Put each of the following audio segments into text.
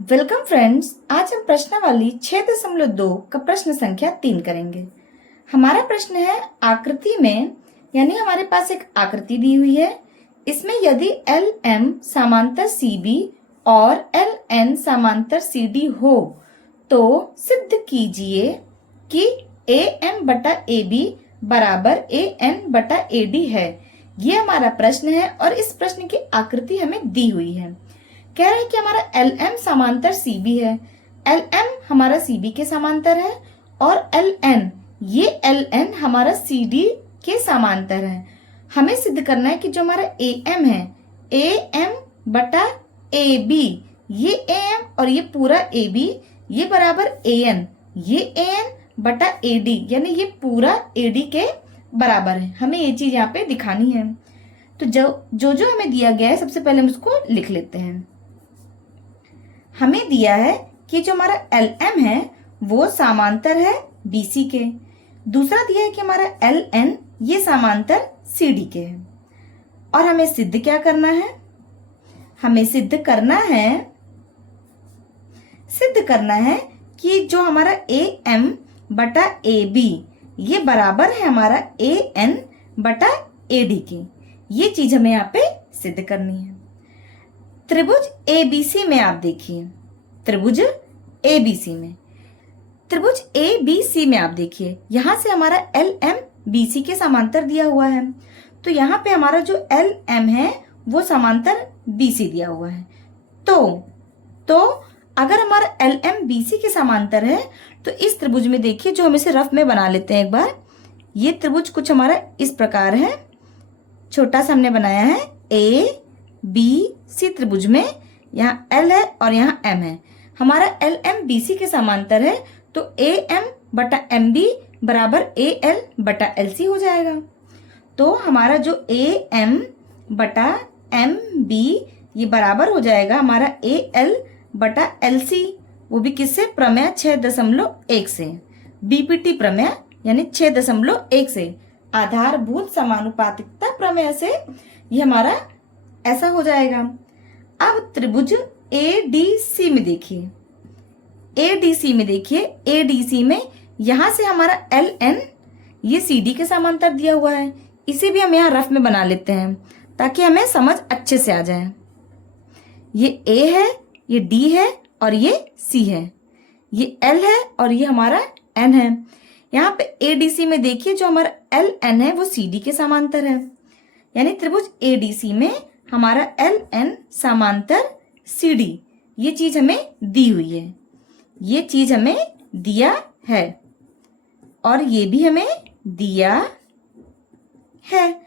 Welcome friends. आज हम प्रश्नावली 6.2 का प्रश्न संख्या 3 करेंगे। हमारा प्रश्न है आकृति में, यानी हमारे पास एक आकृति दी हुई है। इसमें यदि एल एम समांतर सी बी और एल एन समांतर सी डी हो तो सिद्ध कीजिए कि ए एम बटा ए बी बराबर ए एन बटा ए डी है। ये हमारा प्रश्न है और इस प्रश्न की आकृति हमें दी हुई है। कह रहे हैं कि हमारा एल एम समांतर सी बी है। एल एम हमारा सी बी के समांतर है और एल एन हमारा सी डी के समांतर है। हमें सिद्ध करना है कि जो हमारा ए एम है, ए एम बटा ए बी, ये ए एम और ये पूरा ए बी, ये बराबर ए एन, ये ए एन बटा ए डी, यानी ये पूरा ए डी के बराबर है। हमें ये चीज यहाँ पे दिखानी है। तो जो हमें दिया गया है, सबसे पहले हम उसको लिख लेते हैं। हमें दिया है कि जो हमारा एल एम है वो समांतर है बी सी के। दूसरा दिया है कि हमारा एल एन ये समांतर सी डी के है। और हमें सिद्ध क्या करना है? हमें सिद्ध करना है कि जो हमारा ए एम बटा ए बी ये बराबर है हमारा ए एन बटा ए डी के। ये चीज हमें यहाँ पे सिद्ध करनी है। त्रिभुज एबीसी में आप देखिए, त्रिभुज एबीसी में आप देखिए, यहां से हमारा एल एम बीसी के समांतर दिया हुआ है। तो यहाँ पे हमारा जो एल एम है वो समांतर बीसी दिया हुआ है। तो अगर हमारा एल एम बीसी के समांतर है तो इस त्रिभुज में देखिए, जो हम इसे रफ में बना लेते हैं एक बार। ये त्रिभुज कुछ हमारा इस प्रकार है, छोटा सा हमने बनाया है। ए बी सी त्रिभुज में यहाँ एल है और यहाँ एम है। हमारा एल एम बी सी के समांतर है, तो ए एम बटा एम बी बराबर ए एल बटा एल सी हो जाएगा। तो हमारा जो ए एम बटा एम बी ये बराबर हो जाएगा हमारा ए एल बटा एल सी। वो भी किससे? प्रमेय 6.1 से, बीपीटी प्रमेय यानी 6.1 से, आधारभूत समानुपातिकता प्रमेय से ये हमारा ऐसा हो जाएगा। अब त्रिभुज एडीसी में देखिए, एडीसी में यहां से हमारा एल एन ये सी डी के समांतर दिया हुआ है। इसे भी हम यहाँ रफ में बना लेते हैं ताकि हमें समझ अच्छे से आ जाए। ये ए है, ये डी है और ये सी है, ये एल है और ये हमारा एन है। यहाँ पे एडीसी में देखिए, जो हमारा एल एन है वो सी डी के समांतर है, यानी त्रिभुज एडीसी में हमारा एल एन समांतर सी डी, ये चीज हमें दी हुई है, ये चीज हमें दिया है और ये भी हमें दिया है।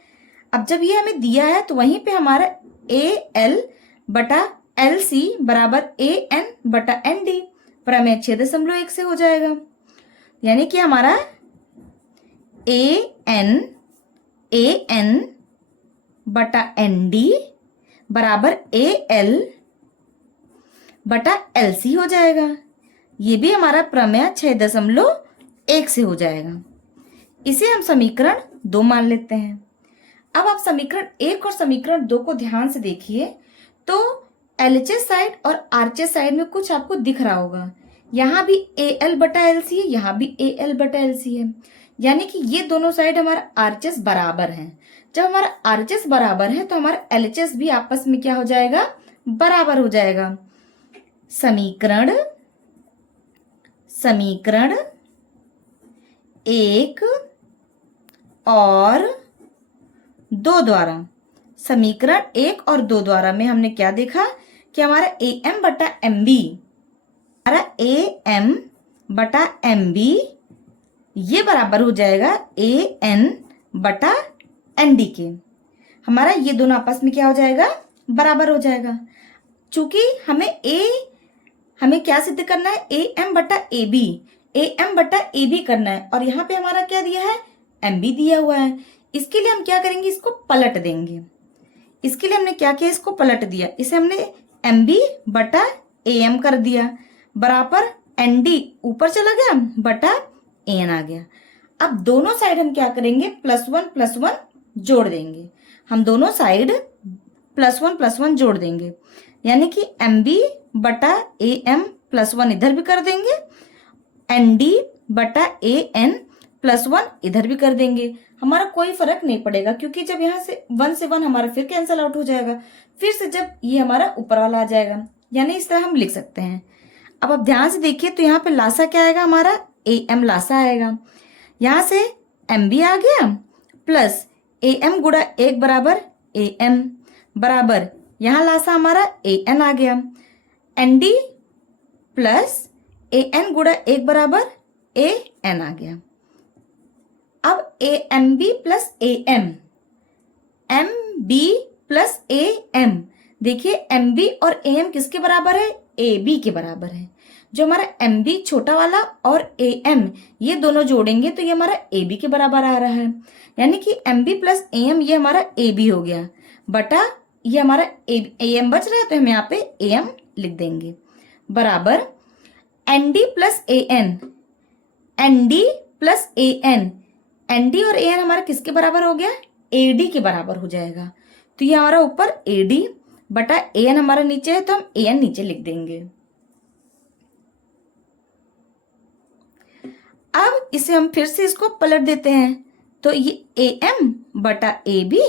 अब जब ये हमें दिया है तो वहीं पे हमारा ए एल बटा एल सी बराबर ए एन बटा एन डी प्रमेय 6.1 से हो जाएगा। यानी कि हमारा ए एन बटा एन डी बराबर ए एल बटा एल सी हो जाएगा। ये भी हमारा प्रमेय 6.1 से हो जाएगा। इसे हम समीकरण 2 मान लेते हैं। अब आप समीकरण 1 और समीकरण 2 को ध्यान से देखिए तो एलएचएस साइड और आरएचएस साइड में कुछ आपको दिख रहा होगा। यहाँ भी ए एल बटा एल सी है, यहाँ भी ए एल बटा एल सी है, यानी कि ये दोनों साइड हमारा आरएचएस बराबर है। जब हमारा आरएचएस बराबर है तो हमारा एलएचएस भी आपस में क्या हो जाएगा? बराबर हो जाएगा। समीकरण 1 और 2 द्वारा, समीकरण 1 और 2 द्वारा में हमने क्या देखा कि हमारा ए एम बटा एम बी, हमारा ए एम बटा एम बी ये बराबर हो जाएगा ए एन बटा एन डी के। हमारा ये दोनों आपस में क्या हो जाएगा? बराबर हो जाएगा। चूंकि हमें क्या सिद्ध करना है? ए एम बटा ए बी करना है और यहाँ पे हमारा क्या दिया है? एम बी दिया हुआ है। इसके लिए हम क्या करेंगे? इसको पलट देंगे। इसके लिए हमने क्या किया? इसको पलट दिया। इसे हमने एम बी बटा ए एम कर दिया, बराबर एन डी ऊपर चला गया बटा ए एन आ गया। अब दोनों साइड हम क्या करेंगे? +1 जोड़ देंगे। हम दोनों साइड +1 जोड़ देंगे, यानी कि एम बी बटा ए एम प्लस 1 इधर भी कर देंगे, एन डी बटा ए एन प्लस 1 इधर भी कर देंगे। हमारा कोई फर्क नहीं पड़ेगा, क्योंकि जब यहाँ से 1 से 1 हमारा फिर कैंसिल आउट हो जाएगा, फिर से जब ये हमारा ऊपर वाला आ जाएगा, यानी इस तरह हम लिख सकते हैं। अब आप ध्यान से देखिए तो यहाँ पे लासा क्या आएगा, हमारा ए एम लासा आएगा। यहाँ से एम बी आ गया प्लस ए एम गुणा 1 बराबर ए एम बराबर यहाँ लासा हमारा ए एन आ गया, N D plus A N गुणा 1 बराबर ए एन आ गया। अब A M B plus A M B plus A M, देखिए एम बी और ए एम किसके बराबर है, ए बी के बराबर है। जो हमारा एम बी छोटा वाला और ए एम ये दोनों जोड़ेंगे तो ये हमारा ए बी के बराबर आ रहा है, यानी कि M B plus A M ये हमारा ए बी हो गया बटा ये हमारा ए एम बच रहा है तो हम यहाँ पे ए एम लिख देंगे बराबर N D plus A N, N D plus A N, N D और ए एन हमारा किसके बराबर हो गया, ए डी के बराबर हो जाएगा। तो ये हमारा ऊपर ए डी बटा ए एन हमारा नीचे है तो हम ए एन नीचे लिख देंगे। अब इसे हम फिर से इसको पलट देते हैं तो ये ए एम बटा ए बी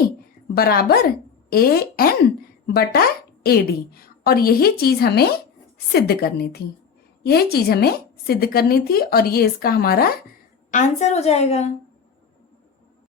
बराबर ए एन बटा ए डी, और यही चीज हमें सिद्ध करनी थी, यही चीज हमें सिद्ध करनी थी और ये इसका हमारा आंसर हो जाएगा।